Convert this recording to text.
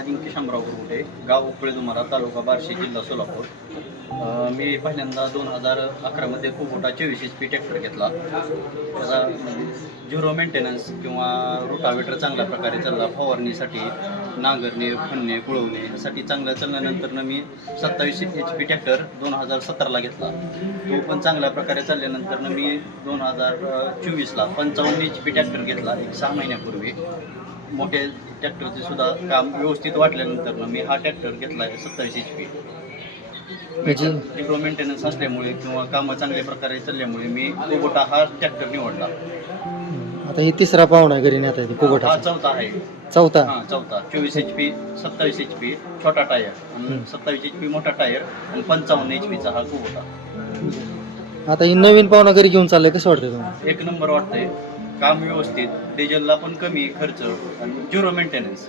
अजिंक्य शामराव गुरुटे, गाव उकळे दुमारा, तालुका बार्शी, जिल्हा सोलापूर. मी पहिल्यांदा 2011मध्ये कुबोटा 24 HP ट्रॅक्टर घेतला. त्याचा झिरो मेंटेनन्स किंवा रोटावेटर चांगल्या प्रकारे चालला. फवारणीसाठी, नांगरणे, फणणे, कुळवणे यासाठी चांगल्या चालल्यानंतर मी 27 HP ट्रॅक्टर 2017ला घेतला. तो पण चांगल्या प्रकारे चालल्यानंतर मी 2024ला 55 HP ट्रॅक्टर घेतला 6 महिन्यापूर्वी. मोठ्या ट्रॅक्टरचे सुद्धा काम व्यवस्थित वाटल्यानंतर मी हा ट्रॅक्टर घेतला आहे 27 HP. झिरो मेंटेनन्स असल्यामुळे किंवा कामं चांगल्या प्रकारे चालल्यामुळे मी कुबोटा हा ट्रॅक्टर निवडला. आता ही तिसरा पाहुणा घरी नेता येते कुबोटा. हा चौथा आहे. चौथा. हां चौथा. 24 HP, 27 HP छोटा टायर आणि 27 HP मोठा टायर आणि 55 HPचा हा कुबोटा. आता ही नवीन पाहुणा घरी घेऊन चाललंय, कसं वाटतंय तुम्हाला? एक नंबर वाटतंय. काम व्यवस्थित, डिझेलला पण कमी खर्च आणि झिरो मेंटेनन्स.